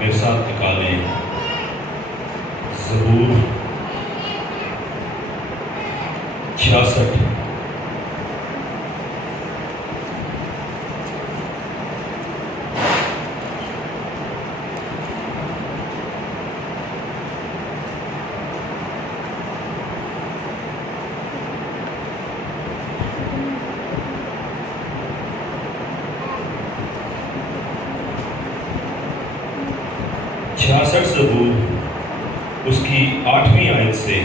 मेरे साथ निकालें ज़बूर 66। ज़बूर उसकी 8वीं आयत से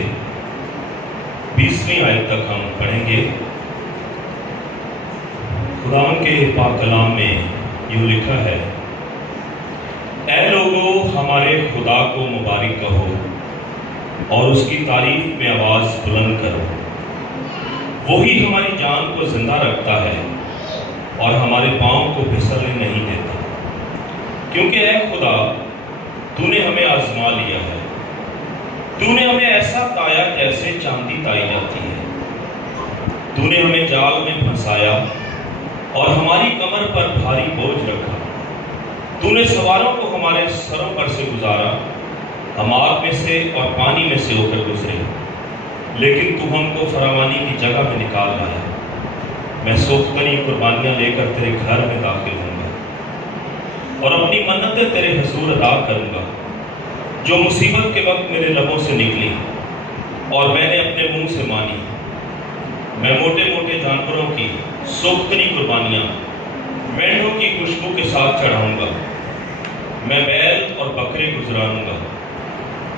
20वीं आयत तक हम पढ़ेंगे। खुदावन के पाक कलाम में यूँ लिखा है, ऐ लोगों हमारे खुदा को मुबारक कहो और उसकी तारीफ में आवाज़ बुलंद करो। वही हमारी जान को जिंदा रखता है और हमारे पाँव को फिसलने नहीं देता। क्योंकि ऐ खुदा, तूने हमें आजमा लिया है, तूने हमें ऐसा ताया जैसे चांदी ताई जाती है। तूने हमें जाल में फंसाया और हमारी कमर पर भारी बोझ रखा। तूने सवारों को हमारे सरों पर से गुजारा, हम आग में से और पानी में से होकर गुजरे, लेकिन तू हमको फरावानी की जगह में निकाल लाया। मैं सोख्तनी कुर्बानियां लेकर तेरे घर में दाखिल हूँगा और अपनी मन्नतें तेरे हुजूर अदा करूँगा, जो मुसीबत के वक्त मेरे लबों से निकली और मैंने अपने मुंह से मानी। मैं मोटे मोटे जानवरों की सोख्तनी कुर्बानियाँ मेंढों की खुशबू के साथ चढ़ाऊँगा। मैं बैल और बकरे गुजराऊँगा।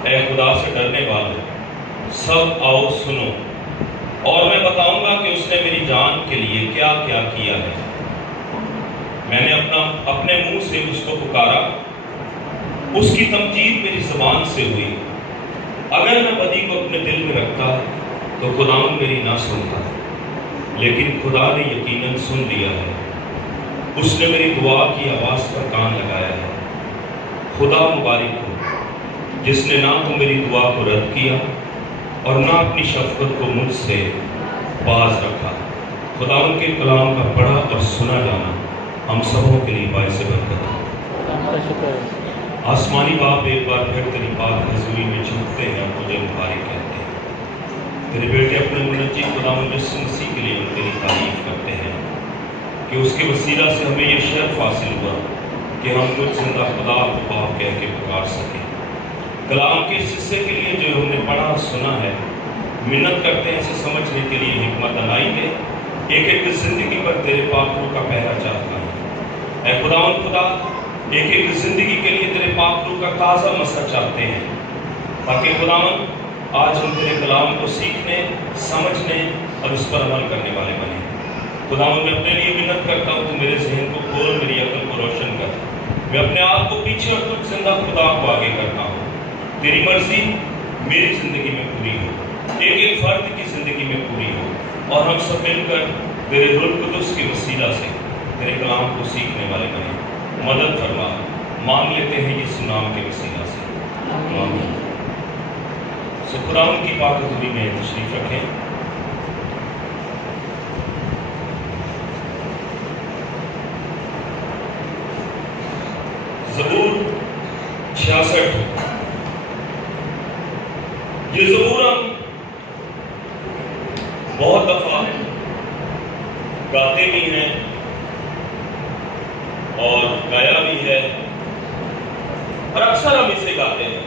ऐ खुदा से डरने वालों, सब आओ सुनो, और मैं बताऊँगा कि उसने मेरी जान के लिए क्या क्या किया है। मैंने अपने मुंह से उसको पुकारा, उसकी तमजीद मेरी ज़बान से हुई। अगर मैं बदी को अपने दिल में रखता तो खुदावन मेरी ना सुनता, लेकिन खुदा ने यकीनन सुन लिया है। उसने मेरी दुआ की आवाज़ पर कान लगाया है। खुदा मुबारक हो, जिसने ना तो मेरी दुआ को रद्द किया और ना अपनी शफ़क़त को मुझसे बाज रखा। खुदावन के कलाम का पढ़ा और सुना जाना हम सबों के लिए बाइस बरकत हो। आसमानी बाप, एक बार फिर तेरी पाक हज़ूरी में झुकते हैं, तुझे मुबारक कहते हैं। तेरे बेटे अपने मुनज्जी खुदावंद यीशु मसीह के लिए तेरी तारीफ करते हैं कि उसके वसीला से हमें यह शर्फ हासिल हुआ कि हम कुछ जिंदा खुदा को बाप कह के पुकार सकें। कलाम के इस हिस्से के लिए जो हमने पढ़ा और सुना है, मिन्नत करते हैं इसे समझने के लिए हिकमत अलाई दे। एक एक जिंदगी पर तेरे पाक रूह का पहरा चाहता है। ऐ खुदावन खुदा, एक एक जिंदगी के लिए तेरे पाक रूह का ताज़ा मसा चाहते हैं, ताकि खुदावन आज हम तेरे कलाम को सीखने, समझने और उस पर अमल करने वाले बने। खुदावन, मैं अपने लिए मिन्नत करता हूँ, तू मेरे जहन को खोल, मेरी अकल को रोशन कर। मैं अपने आप को पीछे और तुझ जिंदा खुदा को आगे करता हूँ। तेरी मर्जी मेरी जिंदगी में पूरी हो, एक एक फर्द की जिंदगी में पूरी हो, और हम सब मिलकर तेरे रूह कुदुस के वसीला से तेरे कलाम को सीखने वाले बने। मदद फरमा, मांग लेते हैं यीशु नाम के वसीला से, आमीन। खुदावन की पाक हज़ूरी में तशरीफ रखें। ज़बूर 66। ये ज़बूर हम बहुत दफा गाते भी हैं और गाया भी है, और अक्सर हम इसे गाते हैं।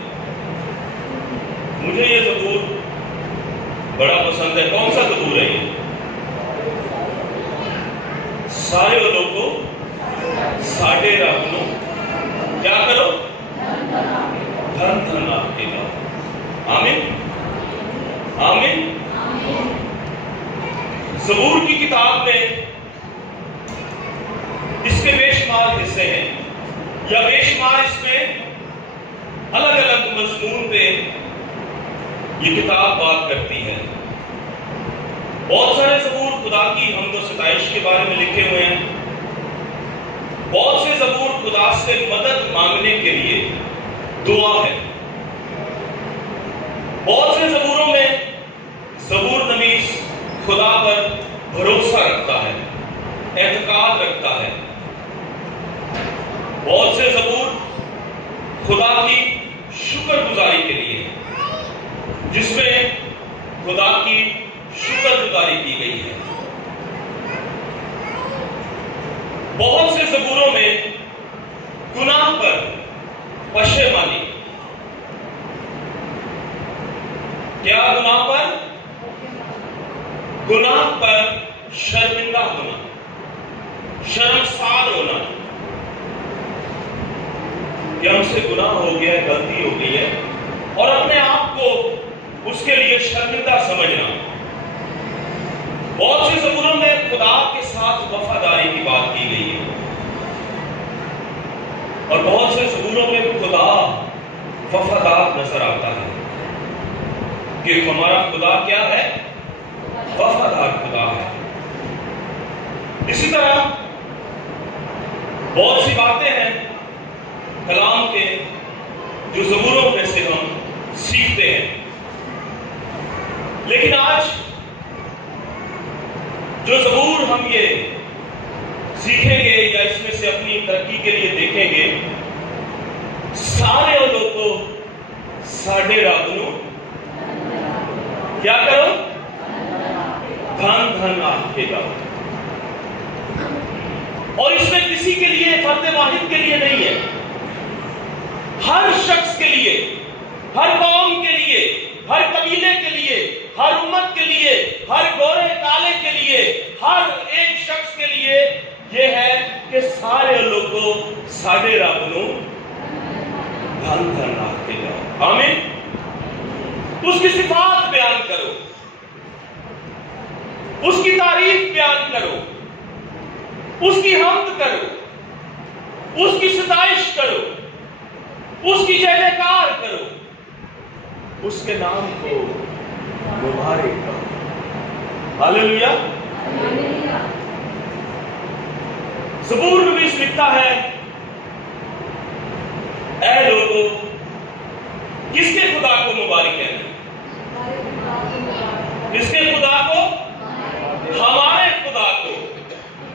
मुझे ये ज़बूर बड़ा पसंद है। कौन सा ज़बूर है ये? सारे लोगों साढ़े रब नो क्या करो, धन धन आपके नाम। आमीन, आमीन। ज़बूर की किताब में इसके बेशुमार हिस्से हैं, या बेशुमार इसमें अलग अलग मज़मून पे ये किताब बात करती है। बहुत सारे ज़बूर खुदा की हम्द व सताइश के बारे में लिखे हुए हैं। बहुत से ज़बूर खुदा से मदद मांगने के लिए दुआ है। बहुत से ज़बूरों में ज़बूर नवीस खुदा पर भरोसा रखता है, एतकाद रखता है। बहुत से ज़बूर खुदा की शुक्रगुजारी के लिए, जिसमें खुदा की शुक्रगुजारी की गई है। बहुत से ज़बूरों में गुनाह पर पशेमानी, क्या गुनाह पर? गुनाह पर शर्मिंदा होना, शर्मसार होना कि हमसे गुनाह हो गया है, गलती हो गई है, और अपने आप को उसके लिए शर्मिंदा समझना। बहुत से ज़बूरों में खुदा के साथ वफादारी की बात की गई है, और बहुत से ज़बूरों में खुदा वफादार नजर आता है कि हमारा खुदा क्या है? वफादार खुदा है। इसी तरह बहुत सी बातें हैं कलाम के जो ज़बूरों में से हम सीखते हैं, लेकिन आज जो ज़बूर हम ये सीखेंगे या इसमें से अपनी तरक्की के लिए देखेंगे, सारे लोगों साढ़े रात नू क्या करो? धन धन आके जाओ। और इसमें किसी के लिए, फर्द वाहिद के लिए नहीं है, हर शख्स के लिए, हर कौम के लिए, हर कबीले के लिए, हर उम्मत के लिए, हर गोरे काले के लिए, हर एक शख्स के लिए यह है कि सारे लोगों साढ़े रब नू धन धन आके जाओ। आमीन। उसकी सिफात बयान करो, उसकी तारीफ बयान करो, उसकी हम्द करो, उसकी सताइश करो, उसकी जय जयकार करो, उसके नाम को मुबारक करो। हालेलुया। ज़बूर नवीस लिखता है, ऐ लोगों, किसके खुदा को मुबारक कहना? किसके खुदा को? हमारे खुदा को,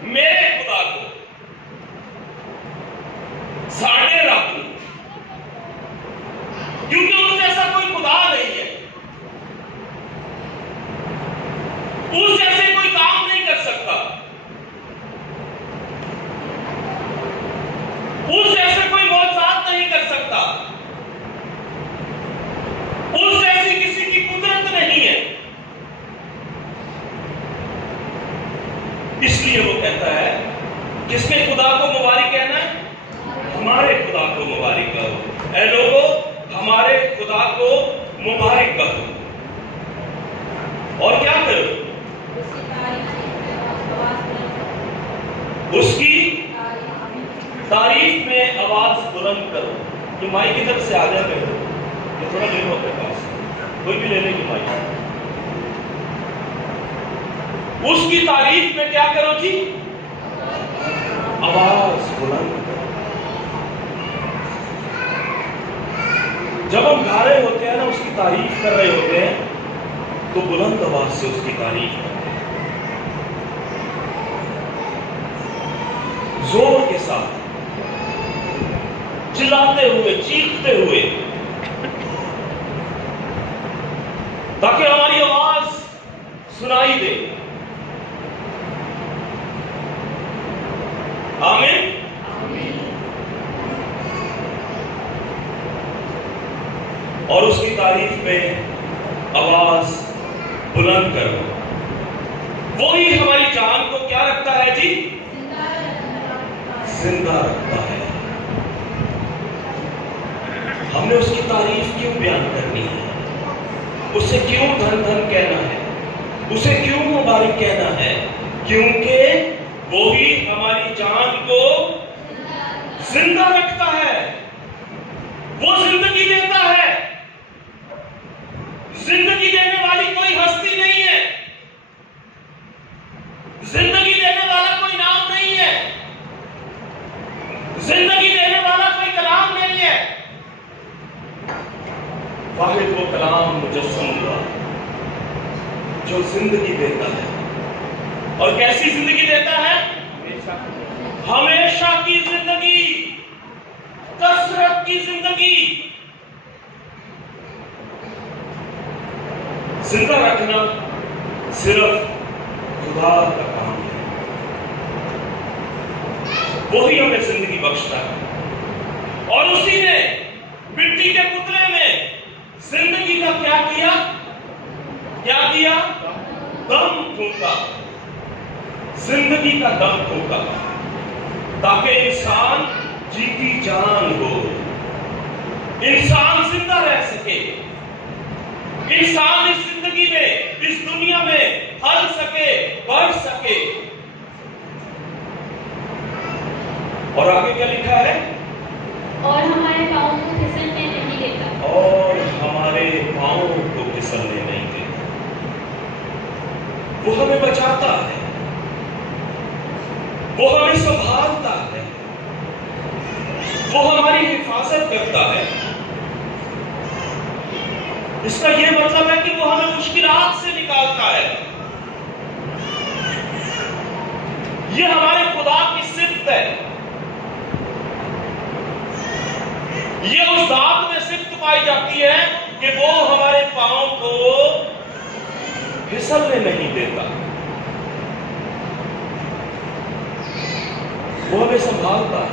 मेरे खुदा को, साढ़े रब को, क्योंकि उस जैसा कोई खुदा नहीं है, उस जैसे कोई काम नहीं कर सकता, उस जैसे कोई मौजज़ात नहीं कर सकता, उस जैसी किसी की कुदरत नहीं है। इसलिए वो कहता है, किसके खुदा को मुबारक कहना है? हमारे खुदा को मुबारक कहो। ऐ लोगों, हमारे खुदा को मुबारक कहो। और क्या करो? उसकी तारीफ में आवाज बुलंद करो। ये माइक की तरफ से आ जाए, ये थोड़ा ले लो अपने पास, कोई भी ले लेगी माइक। उसकी तारीफ में क्या करो जी? आवाज बुलंद करो। जब हम गा रहे होते हैं ना, उसकी तारीफ कर रहे होते हैं, तो बुलंद आवाज से उसकी तारीफ करते हैं, जोर के साथ, चिल्लाते हुए, चीखते हुए, ताकि हमारी आवाज सुनाई दे। आमीन। और उसकी तारीफ में आवाज बुलंद करो। वो ही हमारी जान को क्या रखता है जी? जिंदा रखता है। हमने उसकी तारीफ क्यों बयान करनी है? उसे क्यों धन धन कहना है? उसे क्यों मुबारक कहना है? क्योंकि वो ही हमारी जान को जिंदा रखता है, वो जिंदगी देता है। जिंदगी देने वाली कोई हस्ती नहीं है, जिंदगी देने वाला कोई नाम नहीं है, जिंदगी देने वाला कोई कलाम नहीं है। वाहिद वो कलाम मुजस्सम हुआ जो जिंदगी देता है। और कैसी जिंदगी देता है? हमेशा की जिंदगी, कसरत की जिंदगी, रखना सिर्फ खुदा का काम है। वही हमें जिंदगी बख्शता है। और उसी ने मिट्टी के पुतले में जिंदगी का क्या किया? दम फूंका, जिंदगी का दम फूंका, ताकि इंसान जीती जान हो, इंसान जिंदा रह सके, इंसान इस जिंदगी में, इस दुनिया में फल सके, बढ़ सके। और आगे क्या लिखा है? और हमारे पाँव को फिसलने नहीं देता। और हमारे पाँव को फिसलने नहीं देता। वो हमें बचाता है, वो हमें संभालता है, वो हमारी हिफाजत करता है। इसका यह मतलब है कि वो हमें मुश्किलात से निकालता है। यह हमारे खुदा की सिफ्त है। यह उस जात में सिफ्त पाई जाती है कि वो हमारे पांव को फिसलने नहीं देता, वो हमें संभालता है।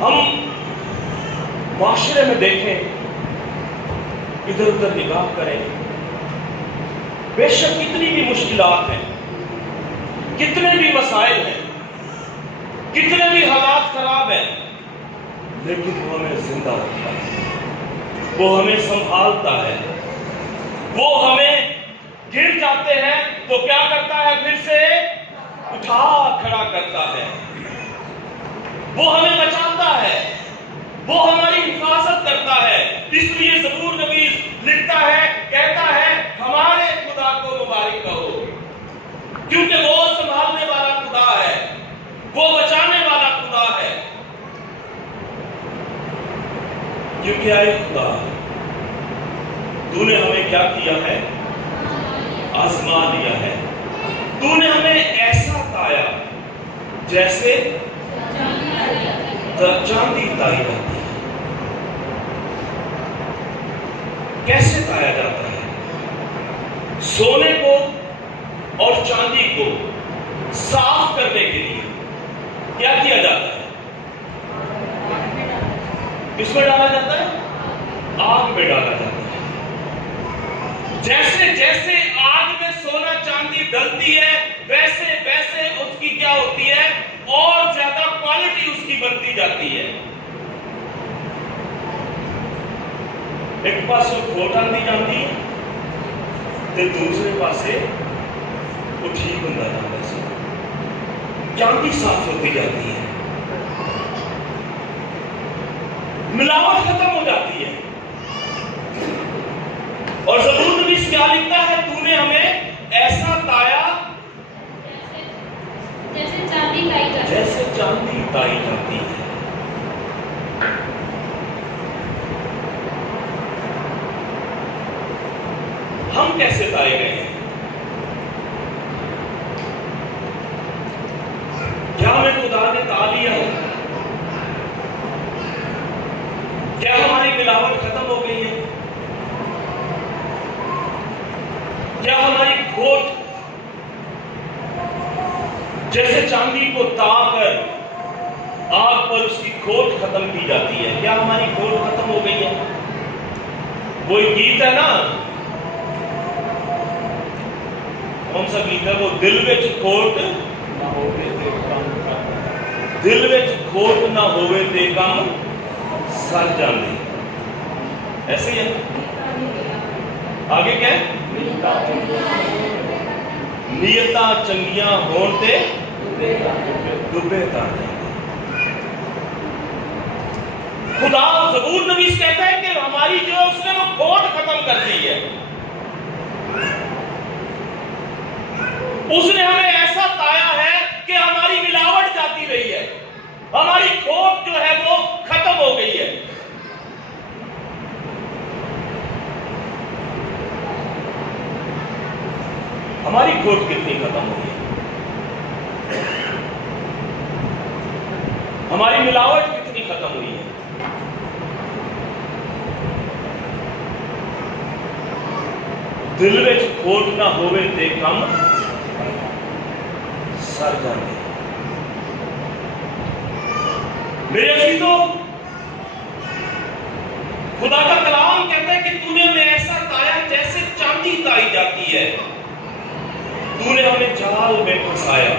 हम माशरे में देखें, इधर उधर निगाह करें, बेशक कितनी भी मुश्किलात हैं, कितने भी मसाइल हैं, कितने भी हालात खराब हैं, लेकिन वो हमें जिंदा रखता है, वो हमें संभालता है। वो हमें गिर जाते हैं तो क्या करता है? फिर से उठा खड़ा करता है। वो हमें बचाता है, वो हमारी हिफाजत करता है। इसलिए ज़बूर नवीस लिखता है, कहता है, हमारे खुदा को मुबारक कहो, क्योंकि वो संभालने वाला खुदा है, वो बचाने वाला खुदा है। क्योंकि आए खुदा, तूने हमें क्या किया है? आजमा लिया है। तूने हमें ऐसा ताया जैसे चांदी ताई जाती है। कैसे ताया जाता है? सोने को और चांदी को साफ करने के लिए क्या किया जाता है? किसमें डाला जाता है? आग में डाला जाता है। जैसे जैसे आग में सोना चांदी डलती है, वैसे वैसे उसकी क्या होती है? और ज्यादा क्वालिटी उसकी बनती जाती है। एक पास खोट आती जाती है तो दूसरे पासे वो ठीक होता जाता है, चांदी साफ होती जाती है, मिलावट खत्म हो जाती है। और ज़बूर नवीस क्या लिखता है? तूने हमें ऐसा ताया जैसे चांदी ताई जाती है। जैसे चांदी ताई जाती है। हम कैसे ताए गए हैं? क्या हमें खुदा ने ता लिया है? क्या हमारी मिलावट खत्म हो गई है? क्या हमारी खोट जैसे चांदी को ताकर आग पर उसकी खोट खत्म की जाती है, क्या हमारी खोट खत्म हो गई है? वो एक गीत है ना, कौन सा गीत है वो? दिल विच खोट ना होवे ते काम, दिल विच खोट ना होवे ते काम सर जांदे। ऐसे ही है। आगे क्या है? नीयतां चंगियां होण ते डुबे ताने। खुदा ज़बूर नवीस कहता है कि हमारी जो उसने वो खोट खत्म कर दी है। उसने हमें ऐसा ताया है कि हमारी मिलावट जाती रही है, हमारी खोट जो है वो खत्म हो गई है। हमारी खोट कितनी खत्म हुई है? हमारी मिलावट कितनी खत्म हुई है? दिल विच खोट ना होवे ते कम सर जाते। मेरे अजीजों, खुदा का कलाम कहता है कि तूने हमें ऐसा ताया जैसे चांदी ताई जाती है, तूने हमें जाल में फंसाया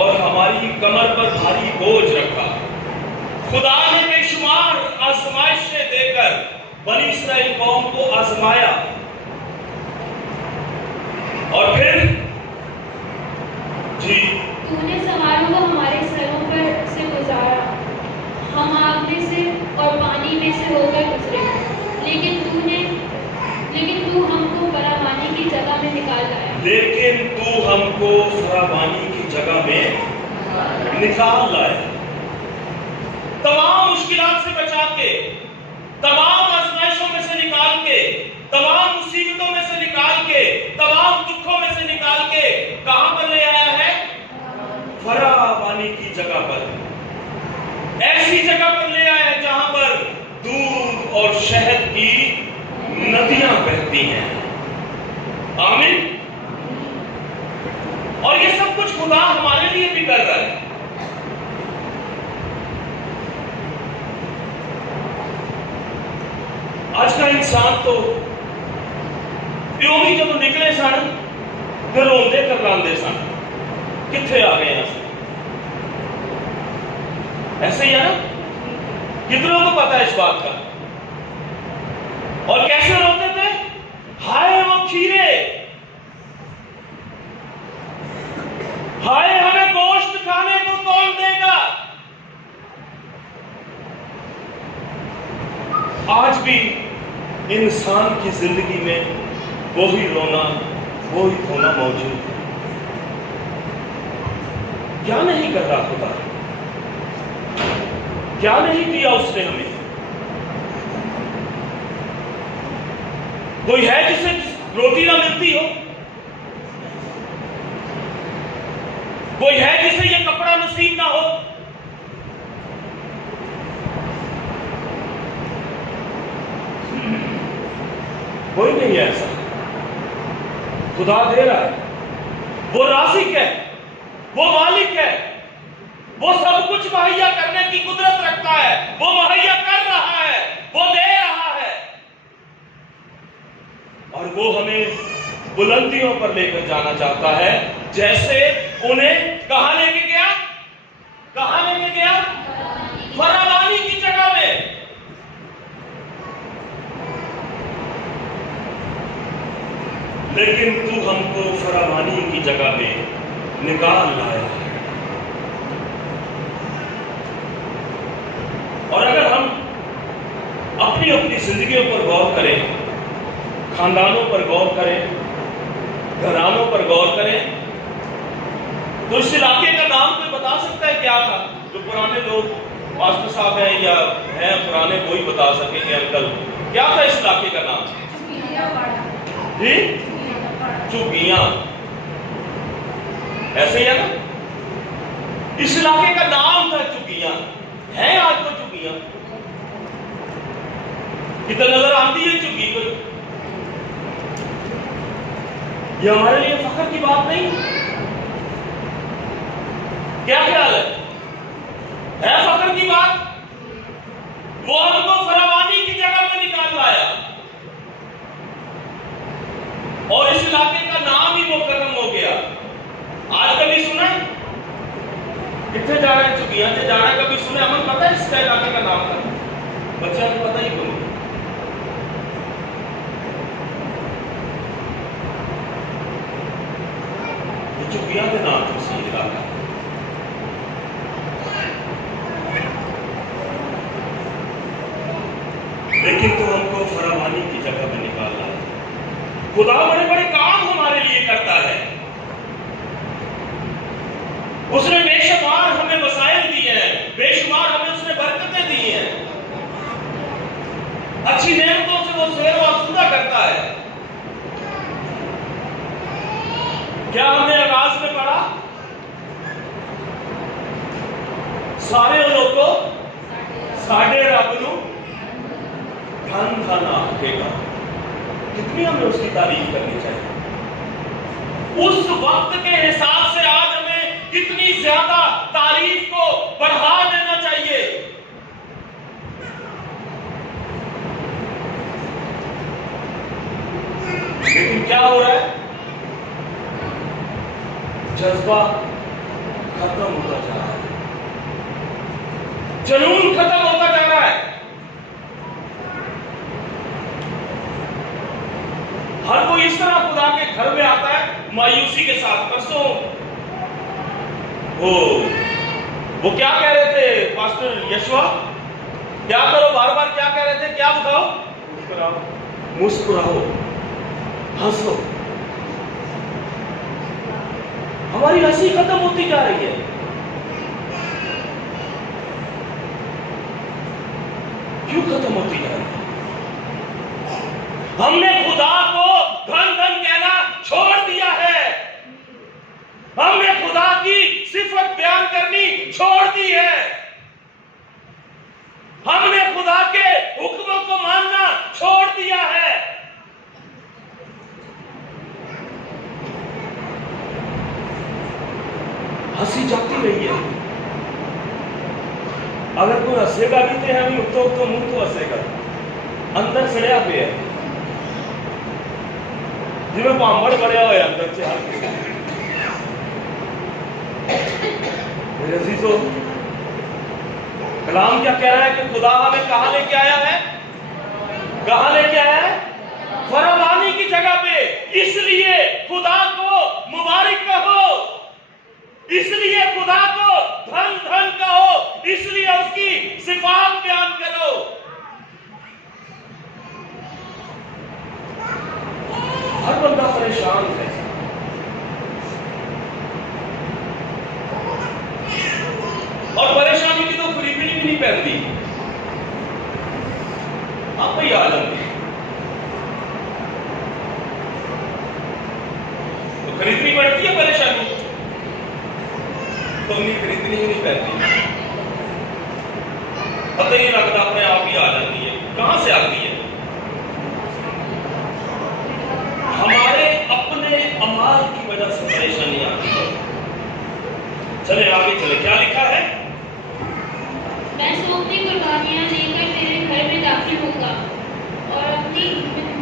और हमारी कमर पर भारी बोझ रखा। खुदा ने बेशुमार आजमाइशें देकर बनी इस्राएल कौम को आजमाया और फिर जी तूने सवारों को हमारे सरों पर से गुजारा, हम आग में से और पानी में से होकर गुजरे, लेकिन तू हमको फरावानी की जगह में निकाल लाया। लेकिन तू हमको फरावानी की जगह में निकाल लाया। तमाम मुश्किलात से बचा के, तमाम आजमाइशों में से निकाल के, तमाम मुसीबतों में से निकाल के, तमाम दुखों में से निकाल के कहां पर ले आया है? फरावानी की जगह पर। ऐसी जगह पर ले आया है जहां पर दूध और शहद की नदियां बहती हैं। आमीन। और ये सब कुछ खुदा हमारे लिए भी कर रहा है। आज का इंसान तो प्यों भी जब निकले सन फिर रोंदे करलांदे सन, किथे आ गए हैं? ऐसे ही है ना? कितनों को पता है इस बात का? और कैसे रोते थे? हाय वो खीरे, हाय हमें गोश्त खाने को कौन देगा? आज भी इंसान की जिंदगी में वही रोना, वही खोना मौजूद है। क्या नहीं कर रहा खुदा? क्या नहीं दिया उसने हमें? कोई है जिसे रोटी ना मिलती हो? कोई है जिसे ये कपड़ा नसीब ना हो? कोई नहीं है ऐसा। खुदा दे रहा है, वो राज़िक है, वो मालिक है, वो सब कुछ मुहैया करने की कुदरत रखता है, वो मुहैया कर रहा है, वो दे रहा है और वो हमें बुलंदियों पर लेकर जाना चाहता है। जैसे उन्हें कहां लेके गया? कहां लेके गया? फरावानी की जगह में। लेकिन तू हमको फरावानी की जगह में निकाल लाया। और अगर हम अपनी अपनी जिंदगियों पर गौर करें, खानदानों पर गौर करें, घरानों पर गौर करें, तो इस इलाके का नाम कोई बता सकता है क्या था? जो पुराने लोग पास्टर साहब हैं या हैं पुराने, वही बता सकेंगे। अंकल, क्या था इस इलाके का नाम? जी, चुगियां। ऐसे ही है ना? इस इलाके का नाम था चुगियां। है आज तो चुगियां? कितना नजर आती है चुगी को? ये हमारे लिए फख्र की बात नहीं? क्या ख्याल है फख्र की बात? वो हमको फरावानी की जगह में निकाल लाया और इस इलाके का नाम ही वो खत्म हो गया। आज कभी सुना? कितने जा रहे हैं? चुगियां से जा रहे हैं। कभी सुने? अमन पता है इसका इलाके का नाम था? बच्चा को पता ही क्यों? चुगियां के नाम से सी इलाका। लेकिन तो हमको फरावानी की जगह में निकाल लाया। खुदा बड़े बड़े काम हमारे लिए करता है। उसने बेशुमार हमें वसाइल दिए हैं, बेशुमार हमें उसने बरकतें दी हैं। अच्छी नेमतों से वो शेर व आसूदा करता है। क्या हमने आगाज में पढ़ा? सारे लोगों साढ़े रब नूं धन धन आखेगा। कितनी हमें उसकी तारीफ करनी चाहिए। उस वक्त के हिसाब से आज हमें कितनी ज्यादा तारीफ को बढ़ा देना चाहिए। लेकिन क्या हो रहा है, जज्बा खत्म होता जा रहा है, जुनून खत्म होता जा रहा है। हर कोई इस तरह खुदा के घर में आता है मायूसी के साथ। परसों वो क्या कह रहे थे पास्टर यशवा, क्या करो, बार बार क्या कह रहे थे, क्या बताओ, मुस्कुराओ, मुस्कुराओ, हंसो। हमारी हंसी खत्म होती जा रही है। क्यों खत्म होती जा रही है? हमने खुदा को धन धन कहना छोड़ दिया है। हमने खुदा की सिफत बयान करनी छोड़ दी है। हमने खुदा के हुक्मों को मानना छोड़ दिया है। हंसी जाती रही है। अगर कोई हंसेगा भी तो है तो मुंह तो हंसेगा, अंदर सड़िया पे है जिसमें पांबड़ बढ़िया हुआ अंदर से हर किसी। मेरे अजीजों, कलाम क्या कह रहा है कि खुदा हमें कहां लेके आया है, कहां लेके आया है, फरावानी की जगह पे। इसलिए खुदा को मुबारक कहो, इसलिए खुदा को धन धन कहो, इसलिए उसकी सिफात बयान करो। हर बंदा परेशान है। और परेशानी की तो खरीदनी भी नहीं पैती। आप ही आलम तो खरीदनी पड़ती है परेशानी, तो नहीं खरीदनी ही नहीं पैती। पता ही लगता अपने आप ही आ जाती है। कहां से आती है? हमारे अपने अमाल की वजह से परेशानी आती है। चले आगे चले, क्या लिखा है? मैं सोखती कुर्बानियां लेकर तेरे घर में दाखिल होगा और अपनी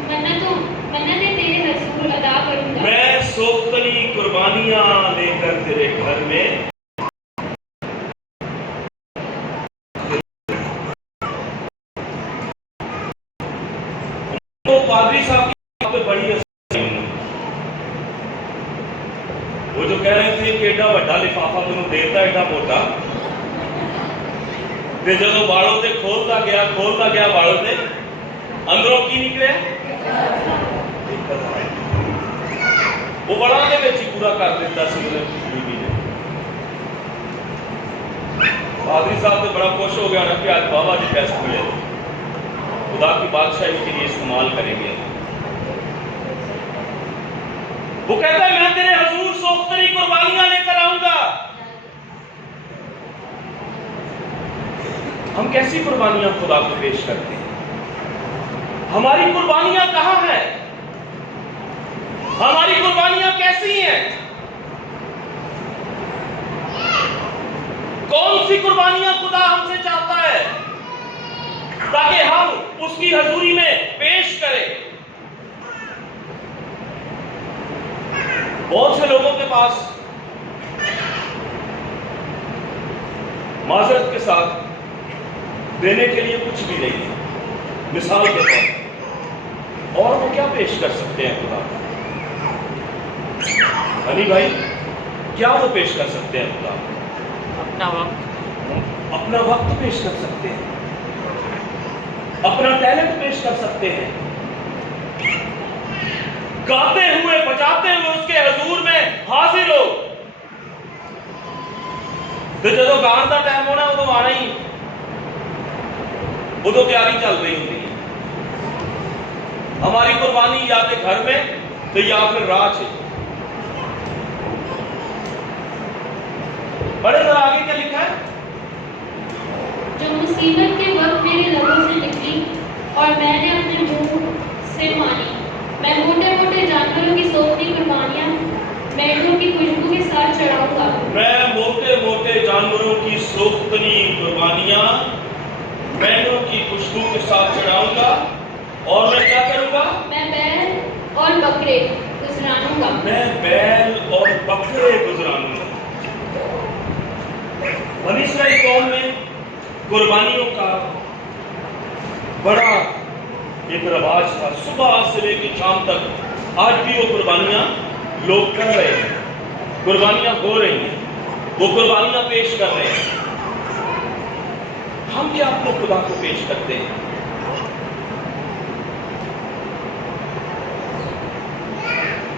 मन्नतें तेरे हजूर अदा करूंगा। मैं सोखती कुर्बानियां लेकर तेरे घर में। तो पादरी साहब की बात पे बड़ी वो जो कह रहे थे कि एडा वड्डा लिफाफा तुम देता एडा मोटा, ते जो बालों से खोलता गया बालों से अंदरों की निकले वो बड़ा दे विच ही पूरा कर देता सी बीबी ने। पादरी साहब तो बड़ा खुश हो गया ना कि आज बाबा जी टेस्ट मिले, खुदा की बादशाही के लिए इस्तेमाल करेंगे। वो कहता है मैं तेरे हजूर सोख्तरी कुर्बानियां लेकर आऊंगा। हम कैसी कुर्बानियां खुदा को पेश करते हैं? हमारी कुर्बानियां कहां हैं? हमारी कुर्बानियां कैसी हैं? कौन सी कुर्बानियां खुदा हमसे चाहता है ताकि हम उसकी हजूरी में पेश करें? बहुत से लोगों के पास माजरत के साथ देने के लिए कुछ भी नहीं है। मिसाल के तौर पर, और वो क्या पेश कर सकते हैं खुदा? हनी भाई, क्या वो पेश कर सकते हैं खुदा? अपना वक्त पेश कर सकते हैं, अपना टैलेंट पेश कर सकते हैं, गाते हुए बजाते हुए उसके हजूर में हाजिर हो। तो जो गान का टाइम होना उदो आना ही, उदो तैयारी चल रही होती है। हमारी कुर्बानी या तो घर में तो या फिर राह से। बड़े जरा आगे क्या लिखा है? जो मुसीबत के वक्त मेरे लबों से निकली और मैंने अपने मुंह से मानी, मैं मोटे मोटे जानवरों की सोखती कुर्बानियां मेंढों की खुशबू के साथ चढ़ाऊंगा। मैं मोटे मोटे जानवरों की सोख्तनी कुर्बानियां मेंढों की खुशबू के साथ चढ़ाऊंगा। और मैं क्या करूंगा? मैं बैल और बकरे गुजरानूंगा। मैं बैल और बकरे गुजरानूंगा। बनी इस्राएल कौम में कुर्बानियों का बड़ा एक रिवाज था। सुबह से लेकर शाम तक आज भी वो कुर्बानियां लोग कर रहे हैं, कुर्बानियां हो रही हैं, वो कुर्बानियां पेश कर रहे हैं। हम क्या अपने खुदा को पेश करते हैं?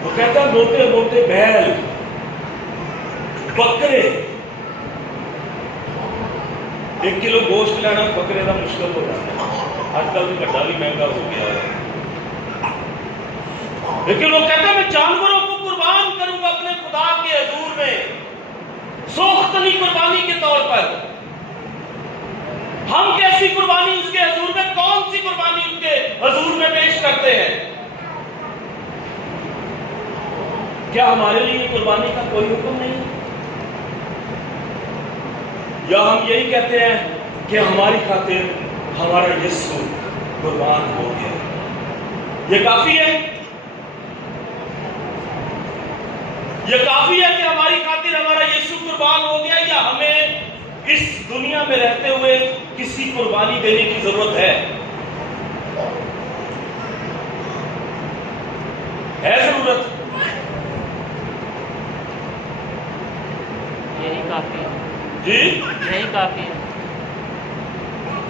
वो कहता है मोटे मोटे बैल बकरे। 1 किलो गोश्त लेना बकरे का मुश्किल हो जाता है। आजकल तो गड्ढा भी महंगा हो गया है, लेकिन वो कहता है मैं जानवरों को कुर्बान करूंगा अपने खुदा के हजूर में, सोख्तनी कुर्बानी के तौर पर। हम कैसी कुर्बानी उसके हजूर में, कौन सी कुर्बानी उसके हजूर में पेश करते हैं? क्या हमारे लिए कुर्बानी का कोई हुक्म नहीं? या हम यही कहते हैं कि हमारी खातिर हमारा यीशु कुर्बान हो गया, ये काफी है? ये काफी है कि हमारी खातिर हमारा यीशु कुर्बान हो गया, या हमें इस दुनिया में रहते हुए किसी कुर्बानी देने की जरूरत है जरूरत? यही काफी है जी, यही काफी है।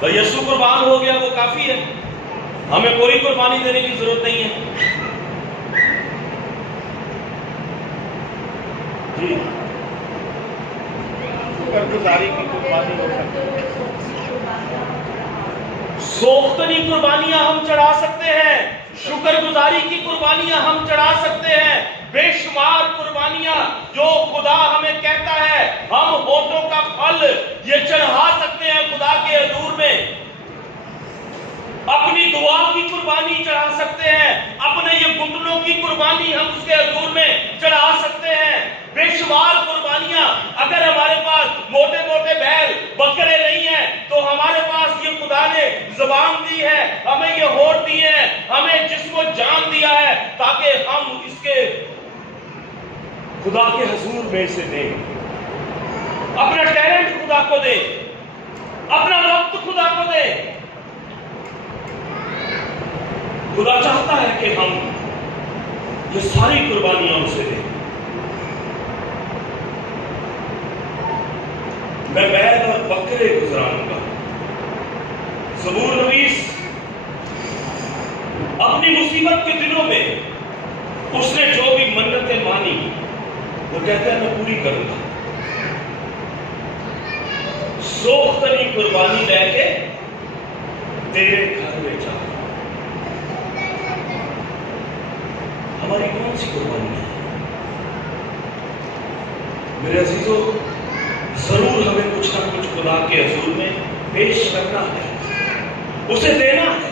तो यीशु कुर्बान हो गया, वो काफी है। हमें कोई कुर्बानी देने की जरूरत नहीं है। जी, शुक्रगुजारी की कुर्बानी हो सकती है, सोख्तनी कुर्बानियां हम चढ़ा सकते हैं, शुक्रगुजारी की कुर्बानियां हम चढ़ा सकते हैं, बेशुमार कुर्बानियां जो खुदा हमें कहता है हम होठों का फल ये चढ़ा सकते हैं खुदा के हजूर में। अपनी दुआ की कुर्बानी चढ़ा सकते हैं, अपने ये घुटनों की कुर्बानी हम उसके हजूर में चढ़ा सकते हैं। बेशुमार कुर्बानियां, अगर हमारे पास मोटे मोटे बैल बकरे नहीं है तो हमारे पास ये खुदा ने जुबान दी है, हमें ये होठ दी है, हमें जिसको जान दिया है, ताकि हम इसके खुदा के हजूर में से दें, अपना टैलेंट खुदा को दें, अपना वक्त खुदा को दें। खुदा चाहता है कि हम ये सारी कुर्बानियां उसे दें। मैं बैल और बकरे गुजराऊंगा। ज़बूर नवीस अपनी मुसीबत के दिनों में उसने जो भी मन्नतें मानी वो कहता है मैं पूरी करूंगा। सोख्तनी कुर्बानी लेके तेरे घर में जा। हमारी कौन सी कुर्बानी है? मेरे अजीजों, जरूर हमें कुछ ना कुछ खुदा के हजूर में पेश करना है, उसे देना है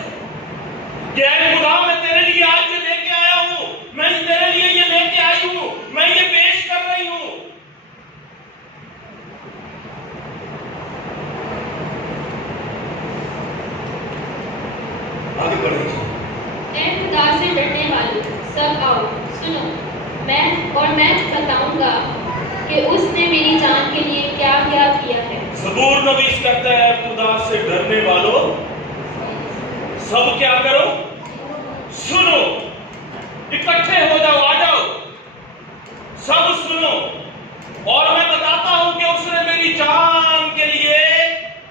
कि ऐ खुदा मैं तेरे लिए आज ये लेके आया हूं, मैं तेरे लिए ये लेके आई हूं, मैं ये पेश कर रही हूं। आगे बढ़िए। ऐ खुदा से डरने वालों सब आओ सुनो, मैं बताऊंगा कि उसने मेरी जान के लिए क्या क्या किया है। ज़बूर नवीस कहता है खुदा से डरने वालों सब क्या करो, सुनो, इकट्ठे हो जाओ, आ जाओ, सब सुनो। और मैं बताता हूं कि उसने मेरी जान के लिए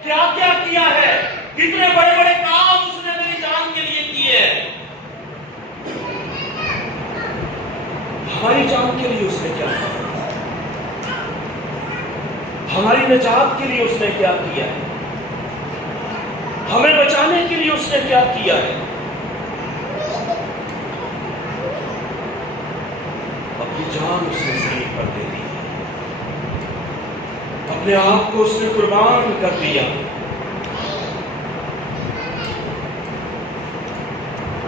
क्या क्या किया है, कितने बड़े बड़े काम उसने मेरी जान के लिए किए हैं। हमारी जान के लिए उसने क्या किया, हमारी निजात के लिए उसने क्या किया है, हमें बचाने के लिए उसने क्या किया है। अपनी जान उसने सलीब पर दे दी, अपने आप को उसने कुर्बान कर दिया,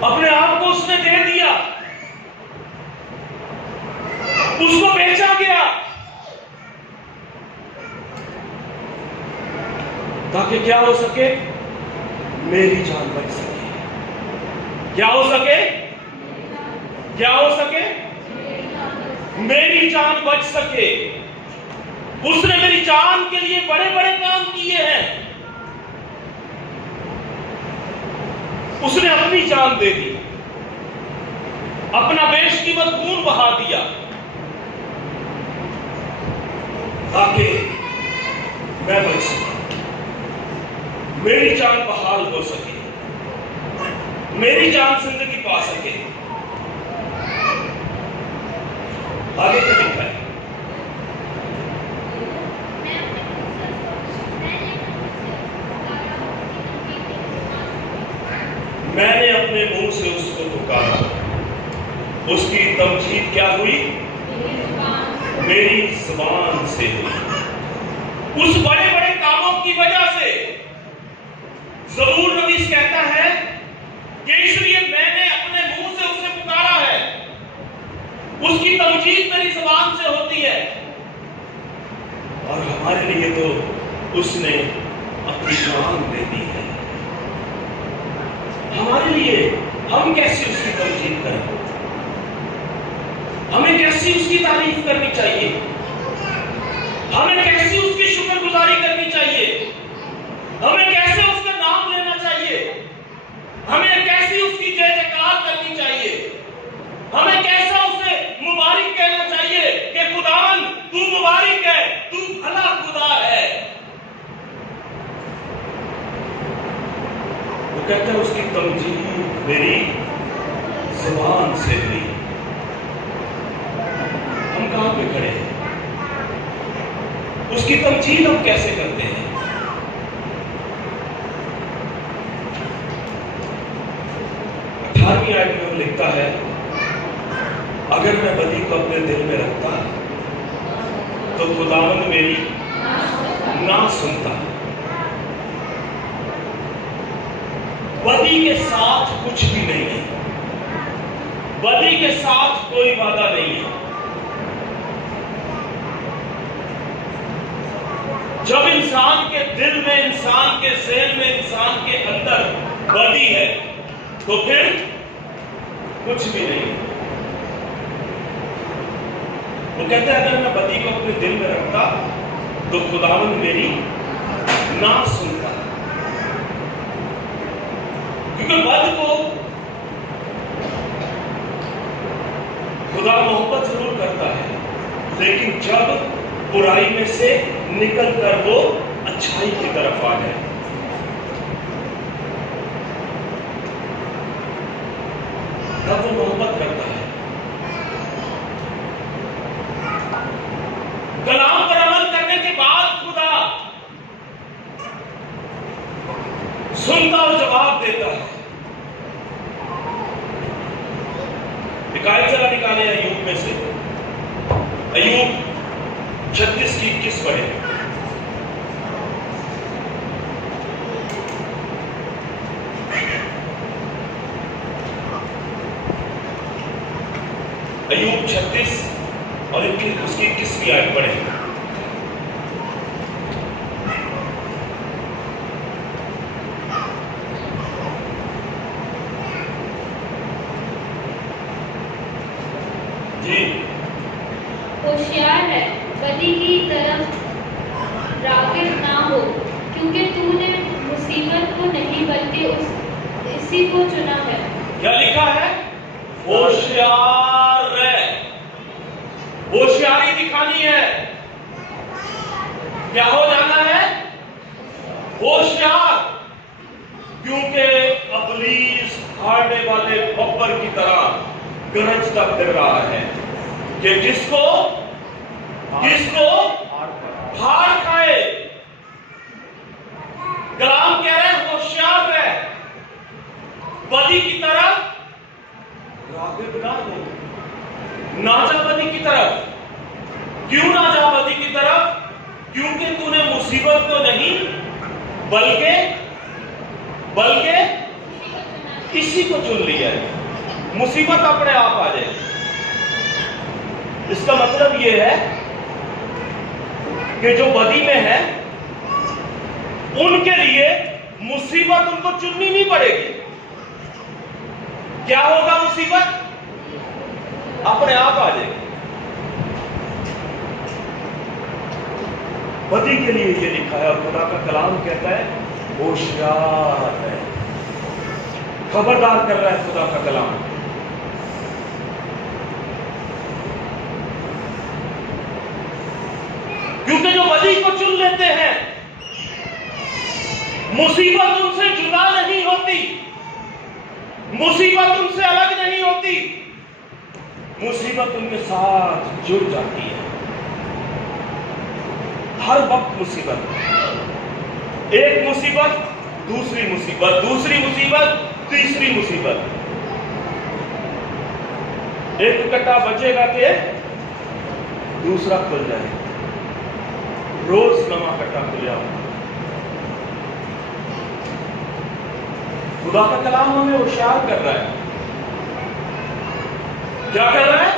अपने आप को उसने दे दिया उसको बेचा गया ताकि क्या हो सके, मेरी जान बच सके। क्या हो सके, क्या हो सके, मेरी जान बच सके। उसने मेरी जान के लिए बड़े बड़े काम किए हैं। उसने अपनी जान दे दी, अपना बेशकीमत खून बहा दिया ताकि मैं बच सकूं, मेरी जान बहाल हो सके, मेरी जान जिंदगी पा सके। आगे क्या लिखा है? मैंने अपने मुंह से उसको पुकारा, उसकी तमजीद क्या हुई? मेरी जुबान से हुई। उस बड़े बड़े कामों की वजह से ज़बूर नबी कहता है कि इसलिए मैंने अपने मुंह से उसे पुकारा है, उसकी तमजीद मेरी जुबान से होती है। और हमारे लिए तो उसने अपनी जान दे दी है। हमारे लिए हम कैसे उसकी तमजीद करें? हमें कैसी उसकी तारीफ करनी चाहिए? हमें कैसी उसकी शुक्रगुजारी करनी चाहिए? हमें कैसे उसका नाम लेना चाहिए? हमें कैसी उसकी जय जयकार करनी चाहिए? हमें कैसा उसे मुबारक कहना चाहिए कि खुदावन तू मुबारक है, तू भला खुदा है। वो कहता है उसकी तमजीद मेरी जुबान से हुई। हम कहां पे खड़े हैं? उसकी तमजीद हम कैसे करते हैं? 18वीं आयत में वो लिखता है, अगर मैं बदी को अपने दिल में रखता तो खुदावंद मेरी ना सुनता। बदी के साथ कुछ भी नहीं है, बदी के साथ कोई वादा नहीं है। जब इंसान के दिल में, इंसान के ज़हन में, इंसान के अंदर बदी है तो फिर कुछ भी नहीं है। वो कहते हैं अगर मैं बदी को अपने दिल में रखता तो खुदावंद मेरी ना सुनता। क्योंकि बद को खुदा मोहब्बत जरूर करता है, लेकिन जब बुराई में से निकल कर वो अच्छाई की तरफ आ जाए, तब वो मोहब्बत करता है। कलाम पर अमल करने के बाद खुदा सुनता और जवाब देता है। आयत जरा निकाले अय्यूब में से, अय्यूब 36 की 21 पढ़े। अय्यूब 36 और उसकी 21वीं आयत पढ़े। होशियार है, बदी की तरफ राग़िब ना हो, क्योंकि तूने मुसीबत को नहीं बल्कि इसी को चुना है। क्या लिखा है? होशियार है, होशियारी दिखानी है। क्या हो जाना है? होशियार। क्योंकि इब्लीस हारने वाले बब्बर की तरह गरजता फिर रहा है कि किसको हार खाए। कलाम कह रहे हैं होशियार रहे, बदी की तरफ राग़िब ना हो, ना जा बदी की तरफ। क्यों ना जा बदी की तरफ? क्योंकि तूने मुसीबत को नहीं बल्कि इसी को चुन लिया है। मुसीबत अपने आप आ जाए, इसका मतलब यह है कि जो बदी में है उनके लिए मुसीबत उनको चुननी नहीं पड़ेगी। क्या होगा? मुसीबत अपने आप आ जाएगी। बदी के लिए ये लिखा है और खुदा का कलाम कहता है होशियार है, खबरदार कर रहा है खुदा का कलाम। क्योंकि जो बदी को चुन लेते हैं मुसीबत उनसे जुदा नहीं होती, मुसीबत उनसे अलग नहीं होती, मुसीबत उनके साथ जुड़ जाती है। हर वक्त मुसीबत, एक मुसीबत दूसरी मुसीबत, दूसरी मुसीबत तीसरी मुसीबत। एक कट्टा बचेगा कि दूसरा खुल जाए, रोज नवा कट्टा खुल जाए। खुदा का कलाम हमें होशियार कर रहा है। क्या कर रहा है?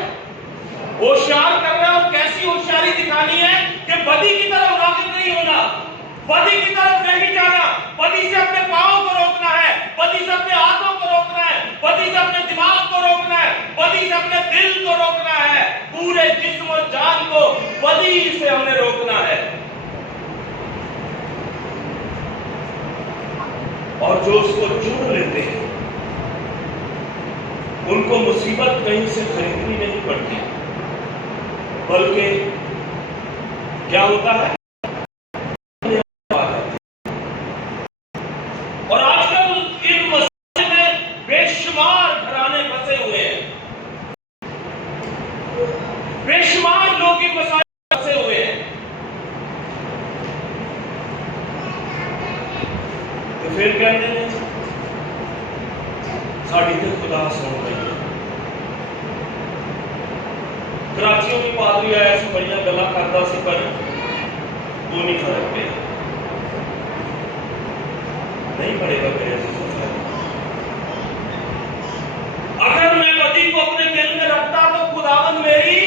होशियार कर रहा है। और कैसी होशियारी दिखानी है कि बदी की तरफ राग़िब नहीं होना, बदी की तरफ नहीं जाना, बदी से अपने पांवों को रोकना है, बदी से अपने हाथों को रोकना है, बदी से अपने दिमाग को रोकना है, बदी से अपने दिल को रोकना है, पूरे जिस्म और जान को बदी से हमने रोकना है। और जो उसको चुन लेते हैं उनको मुसीबत कहीं से खरीदनी नहीं पड़ती, बल्कि क्या होता है? और आजकल इन मसले में बेशुमार घराने फंसे हुए हैं, बेशुमार लोग इन मसाइल में फंसे हुए हैं। तो फिर कहते हैं साड़ी ते खुदा सुन रही है। कराचियों की पादरी आया से बढ़िया गला खाता से, पर वो नहीं फर्क पे नहीं पड़ेगा मेरे से सोचना। अगर मैं बदी को अपने दिल में रखता तो खुदावन मेरी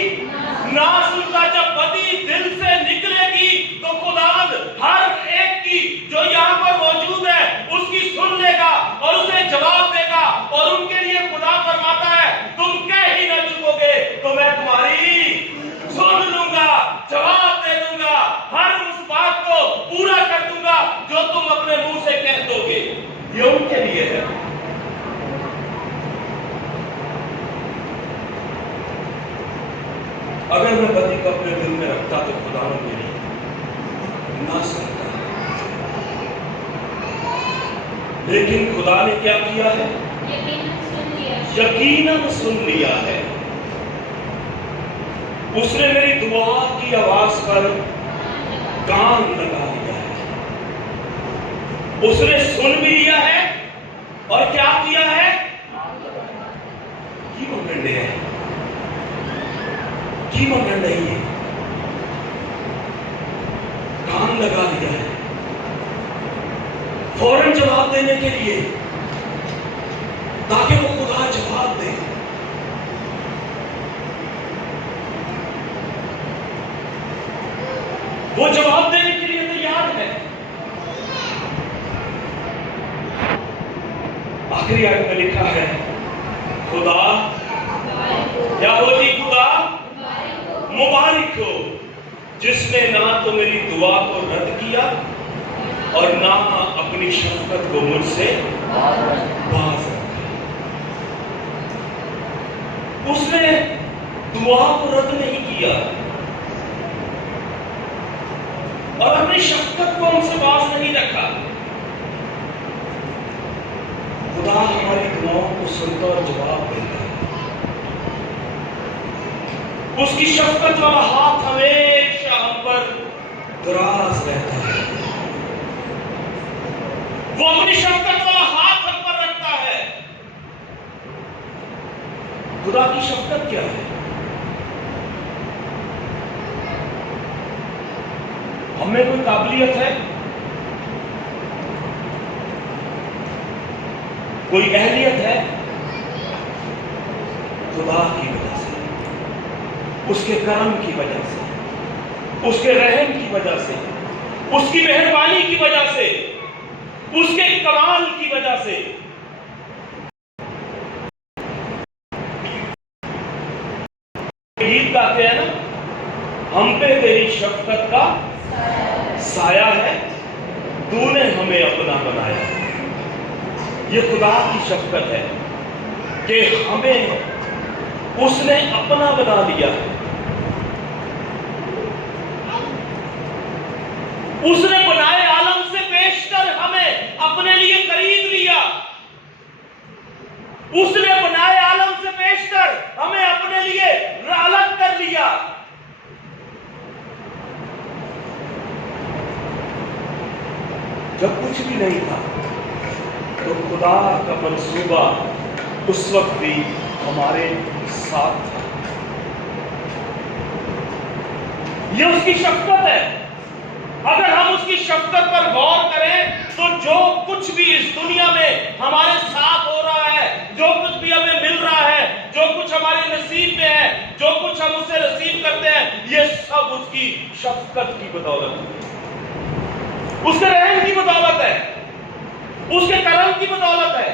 ना सुनता। जब बदी दिल से निकलेगी तो खुदावन हर एक की जो यहाँ पर मौजूद है उसकी सुन लेगा और उसे जवाब देगा। और उनके लिए खुदा फरमाता है तुम कह ही न चुकोगे तो मैं तुम्हारी सुन लूंगा, जवाब दे दूंगा, हर उस बात को पूरा कर दूंगा जो तुम अपने मुंह से कह दोगे। ये उनके लिए है। अगर मैं बदी को अपने दिल में रखता तो खुदा मेरी ना सुनता, लेकिन खुदा ने क्या किया है? यकीनन सुन लिया है। उसने मेरी दुआ की आवाज पर कान लगा दिया है। उसने सुन भी लिया है और क्या किया है? की मंगंडे है, की मंगंड नहीं है, कान लगा दिया है फौरन जवाब देने के लिए, ताकि वो खुदा जवाब दे। वो जवाब देने के लिए तैयार है। आखिरी आयत में लिखा है खुदा क्या हो जी? खुदा मुबारक हो जिसने ना तो मेरी दुआ को रद्द किया और ना अपनी शफकत को मुझसे बाज रखा। उसने दुआ को रद्द नहीं किया और अपनी शफकत को हमसे बाज नहीं रखा। खुदा हमारी दुआओं को सुनता और जवाब देता है। उसकी शफकत वाला हाथ हमेशा हम पर दराज रहता है। वो अपनी शफकत वाला हाथ हम पर रखता है। खुदा की शफकत क्या है? हमें कोई काबिलियत है, कोई अहलियत है? खुदा की वजह से। उसके करम की वजह से, उसके रहम की वजह से, उसकी मेहरबानी की वजह से, उसके कमाल की वजह से। गीत गाते हैं ना, हम पे तेरी शफकत का साया है, तूने हमें अपना बनाया। ये खुदा की शफकत है कि हमें उसने अपना बना लिया है। उसने बनाए आलम से पेशतर हमें अपने लिए खरीद लिया। उसने बनाए आलम से पेशतर हमें अपने लिए अलग कर लिया। जब कुछ भी नहीं था तो खुदा का मंसूबा उस वक्त भी हमारे साथ था। यह उसकी शफकत है। अगर हम उसकी शफकत पर गौर करें तो जो कुछ भी इस दुनिया में हमारे साथ हो रहा है, जो कुछ भी हमें मिल रहा है, जो कुछ हमारे नसीब में है, जो कुछ हम उससे रिसीव करते हैं, यह सब उसकी शफकत की बदौलत है, उसके रहम की बदौलत है, उसके करम की बदौलत है।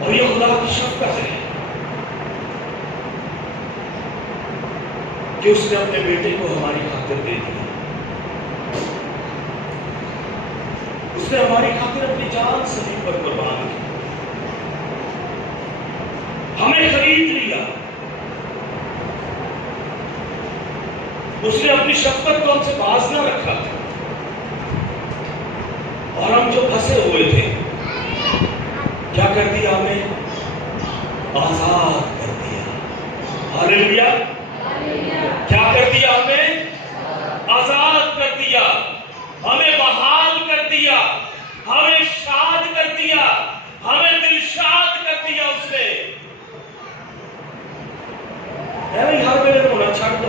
और ये खुदा की शफकत है कि उसने अपने बेटे को हमारी खातिर दे दिया। उसने हमारी खातिर अपनी जान सलीब पर कुर्बान की, हमें खरीद लिया। उसने अपनी शफकत को हमसे बाज ना रखा और हम जो फंसे हुए थे, क्या कर दिया? हमें आजाद कर दिया। हालेलुया। क्या कर दिया? हमें आजाद कर दिया, हमें बहाल कर दिया, हमें शाद कर दिया, हमें दिलशाद कर दिया। उसने हर वेले रोना छाड़ दो।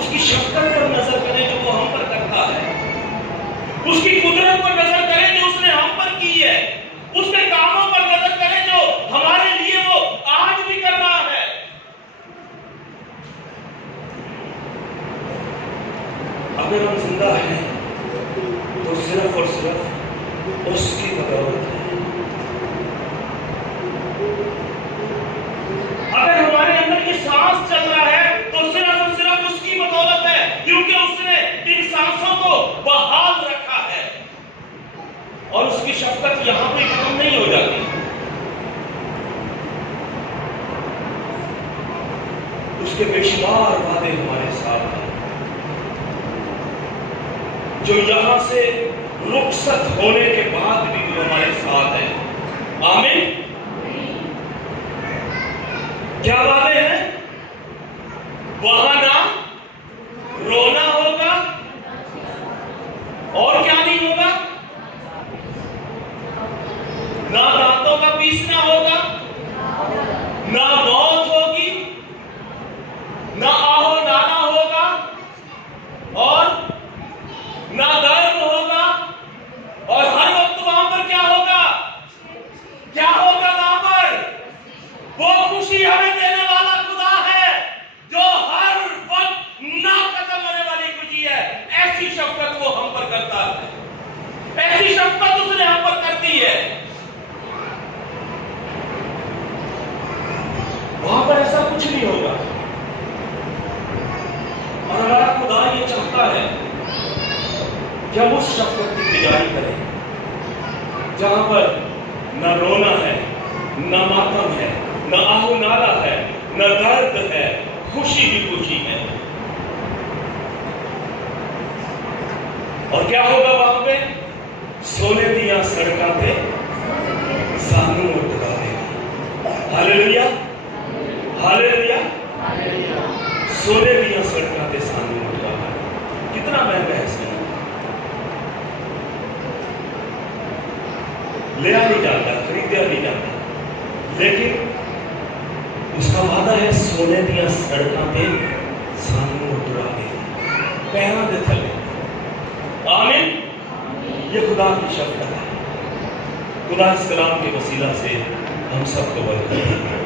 उसकी शफकत पर नजर करें जो वो हम पर करता है, उसकी कुदरत पर नजर करें जो उसने हम पर की है, उसके कामों पर नजर करें जो हमारे लिए वो आज भी कर रहा है। अगर हम जिंदा हैं तो सिर्फ और सिर्फ उसकी बदौलत है। अगर हमारे अंदर ये सांस चल रहा है तो सिर्फ और सिर्फ उसकी बदौलत है, क्योंकि उसने इन सांसों को बहाल रखा है। और उसकी शफकत यहां पे खत्म नहीं हो जाती। उसके बेशुमार वादे हमारे साथ हैं, जो यहां से रुखसत होने के बाद भी वो हमारे साथ है। आमीन। क्या वादे हैं? वहां ना रोना होगा और क्या नहीं होगा? ना दांतों का पीसना होगा, ना मौत होगी, ना आहो नाना होगा और ना दर्द होगा। और हर वक्त वहां पर क्या होगा? क्या होगा वहां पर? वो खुशी हमें देने वाला खुदा है जो हर वक्त ना खत्म होने वाली खुशी है। ऐसी शफकत वो हम पर करता है, ऐसी शफकत उसने हम पर करती है। वहां पर ऐसा कुछ नहीं होगा। और हमारा खुदा ये चाहता है कि हम उस शफकत की तैयारी करें जहां पर न रोना है, न मातम है, न आहू नाला है, न दर्द है, खुशी ही खुशी है। और क्या होगा वहां पे? सोने दिया सड़का पे सानू उठा देगा। Hallelujah, hallelujah. सोने दिया सड़का पे सानू उठा है। कितना महंगा है सोना, लिया नहीं जाता, खरीदा नहीं जाता, लेकिन उसका वादा है सोने दिया सड़का पे सानू उठा देगा, पैरों दे थले। आमीन। ये खुदा की शफकत है। खुदा इस कलाम के वसीला से हम सबको बरकत दे।